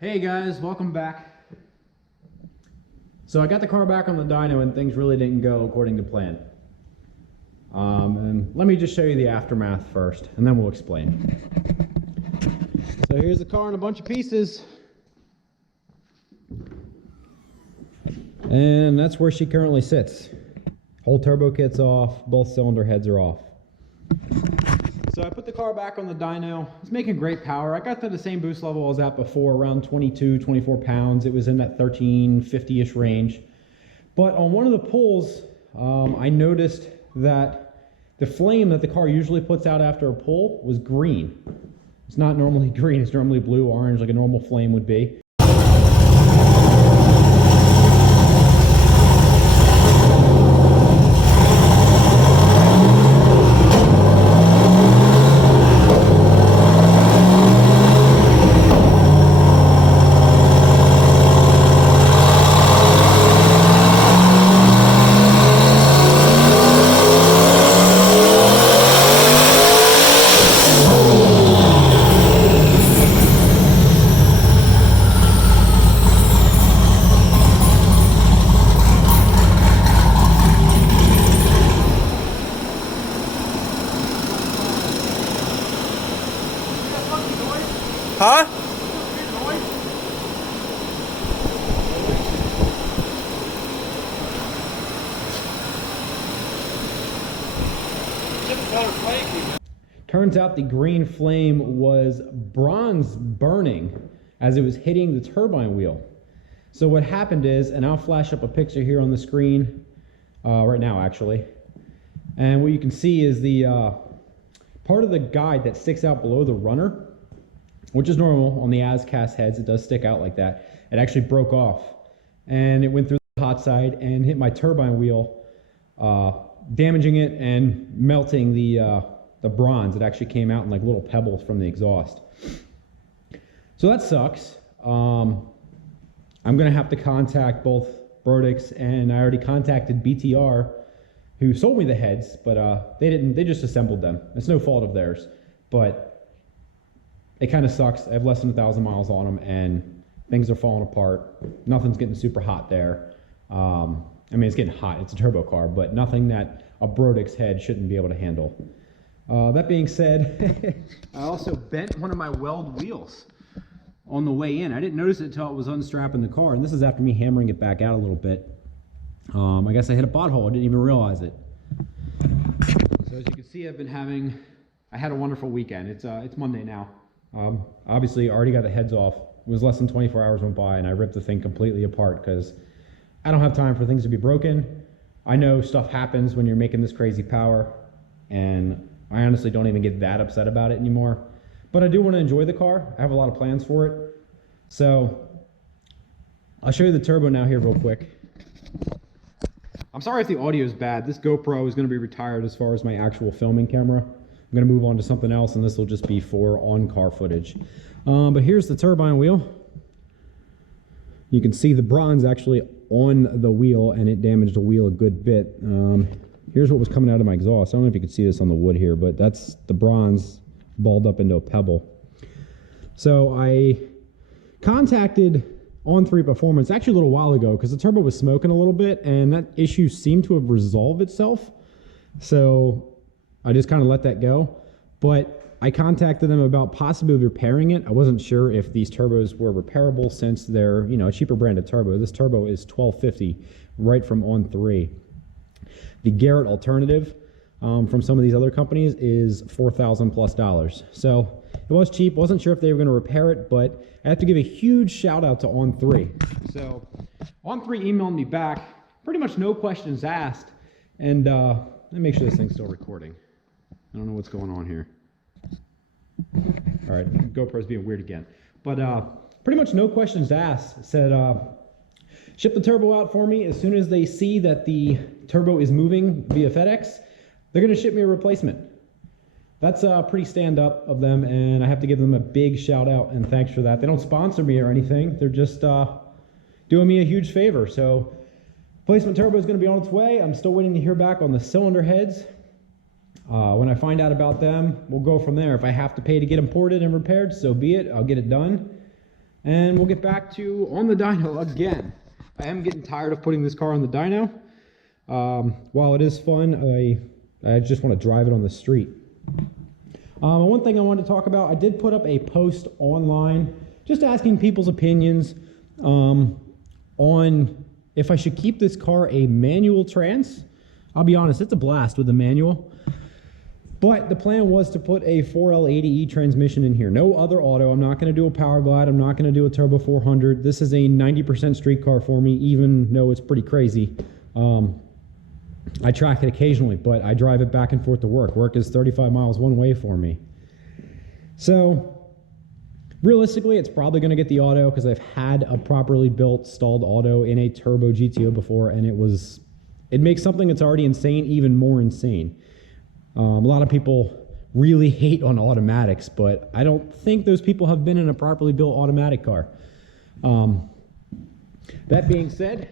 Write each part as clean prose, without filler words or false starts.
Hey guys, welcome back. So I got the car back on the dyno and things really didn't go according to plan. And let me just show you the aftermath first and then we'll explain. So here's the car in a bunch of pieces. And that's where she currently sits. Whole turbo kit's off, both cylinder heads are off. So I put the car back on the dyno. It's making great power. I got to the same boost level I was at before, around 22, 24 pounds. It was in that 1350-ish range. But on one of the pulls, I noticed that the flame that the car usually puts out after a pull was green. It's not normally green, it's normally blue, orange, like a normal flame would be. Huh? Turns out the green flame was bronze burning as it was hitting the turbine wheel. So what happened is, and I'll flash up a picture here on the screen right now actually, and what you can see is the part of the guide that sticks out below the runner, which is normal on the as-cast heads. It does stick out like that. It actually broke off and it went through the hot side and hit my turbine wheel, damaging it and melting the bronze. It actually came out in like little pebbles from the exhaust. So that sucks. I'm gonna have to contact both Brodix, and I already contacted BTR who sold me the heads, but they just assembled them. It's no fault of theirs, but it kind of sucks. I have less than 1,000 miles on them and things are falling apart. Nothing's getting super hot there. I mean, it's getting hot, it's a turbo car, but nothing that a Brodix head shouldn't be able to handle. That being said, I also bent one of my weld wheels on the way in. I didn't notice it until it was unstrapping the car, and this is after me hammering it back out a little bit. I guess I hit a pothole, I didn't even realize it. So as you can see, I had a wonderful weekend. It's Monday now. Obviously, I already got the heads off. It was less than 24 hours went by, and I ripped the thing completely apart because I don't have time for things to be broken. I know stuff happens when you're making this crazy power, and I honestly don't even get that upset about it anymore. But I do want to enjoy the car. I have a lot of plans for it. So I'll show you the turbo now here real quick. I'm sorry if the audio is bad. This GoPro is going to be retired as far as my actual filming camera. I'm going to move on to something else, and this will just be for on-car footage. But here's the turbine wheel. You can see the bronze actually on the wheel, and it damaged the wheel a good bit. Here's what was coming out of my exhaust. I don't know if you can see this on the wood here, but that's the bronze balled up into a pebble. So I contacted On3 Performance actually a little while ago because the turbo was smoking a little bit, and that issue seemed to have resolved itself. So I just kind of let that go, but I contacted them about possibly repairing it. I wasn't sure if these turbos were repairable since they're, you know, a cheaper branded turbo. This turbo is $1,250 right from On3. The Garrett alternative from some of these other companies is $4,000+. So it was cheap. Wasn't sure if they were going to repair it, but I have to give a huge shout out to On3. So On3 emailed me back, pretty much no questions asked, and let me make sure this thing's still recording. I don't know what's going on here. All right, GoPro's being weird again. But pretty much no questions asked. Said, ship the turbo out for me. As soon as they see that the turbo is moving via FedEx, they're going to ship me a replacement. That's pretty stand-up of them, and I have to give them a big shout-out and thanks for that. They don't sponsor me or anything. They're just doing me a huge favor. So replacement turbo is going to be on its way. I'm still waiting to hear back on the cylinder heads. When I find out about them, we'll go from there. If I have to pay to get them ported and repaired, so be it. I'll get it done. and we'll get back to on the dyno again. I am getting tired of putting this car on the dyno. While it is fun, I just want to drive it on the street. One thing I wanted to talk about, I did put up a post online just asking people's opinions on if I should keep this car a manual trans. I'll be honest, it's a blast with the manual. But the plan was to put a 4L80E transmission in here. No other auto. I'm not going to do a Power Glide. I'm not going to do a Turbo 400. This is a 90% street car for me, even though it's pretty crazy. I track it occasionally, but I drive it back and forth to work. Work is 35 miles one way for me. So realistically, it's probably going to get the auto because I've had a properly built stalled auto in a turbo GTO before, and it makes something that's already insane even more insane. A lot of people really hate on automatics, but I don't think those people have been in a properly built automatic car. That being said,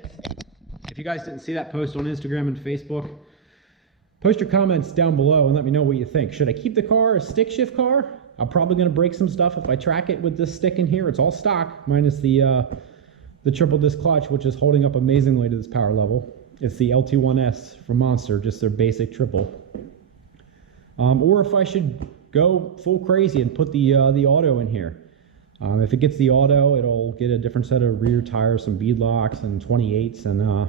if you guys didn't see that post on Instagram and Facebook, post your comments down below and let me know what you think. Should I keep the car a stick shift car? I'm probably going to break some stuff if I track it with this stick in here. It's all stock, minus the triple disc clutch, which is holding up amazingly to this power level. It's the LT1S from Monster, just their basic triple. Or if I should go full crazy and put the auto in here. If it gets the auto, it'll get a different set of rear tires, some bead locks and 28s, and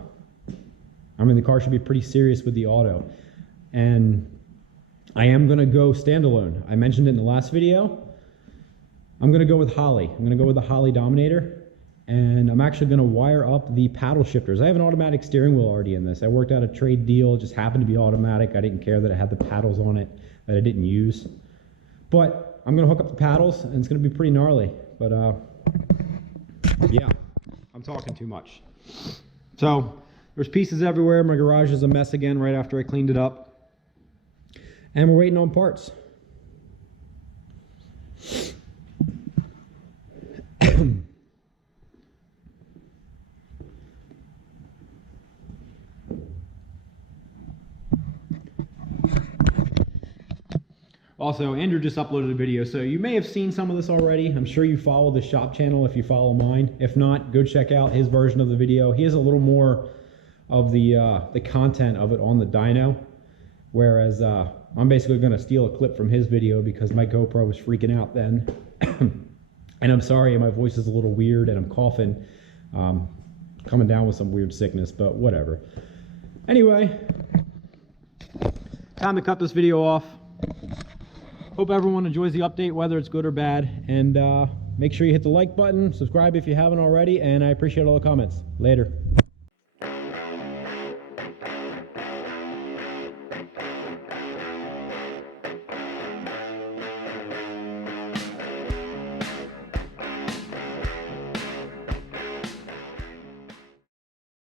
I mean the car should be pretty serious with the auto. And I am going to go standalone. I mentioned it in the last video. I'm going to go with Holley. I'm going to go with the Holley Dominator, and I'm actually going to wire up the paddle shifters. I have an automatic steering wheel already in this. I worked out a trade deal. It just happened to be automatic. I didn't care that it had the paddles on it that I didn't use. But I'm going to hook up the paddles, and it's going to be pretty gnarly. But yeah, I'm talking too much. So there's pieces everywhere. My garage is a mess again right after I cleaned it up. And we're waiting on parts. Also, Andrew just uploaded a video, so you may have seen some of this already. I'm sure you follow the shop channel if you follow mine. If not, go check out his version of the video. He has a little more of the content of it on the dyno, whereas I'm basically going to steal a clip from his video because my GoPro was freaking out then. And I'm sorry, my voice is a little weird and I'm coughing. Coming down with some weird sickness, but whatever. Anyway, time to cut this video off. Hope everyone enjoys the update, whether it's good or bad. And make sure you hit the like button, subscribe if you haven't already, and I appreciate all the comments. Later.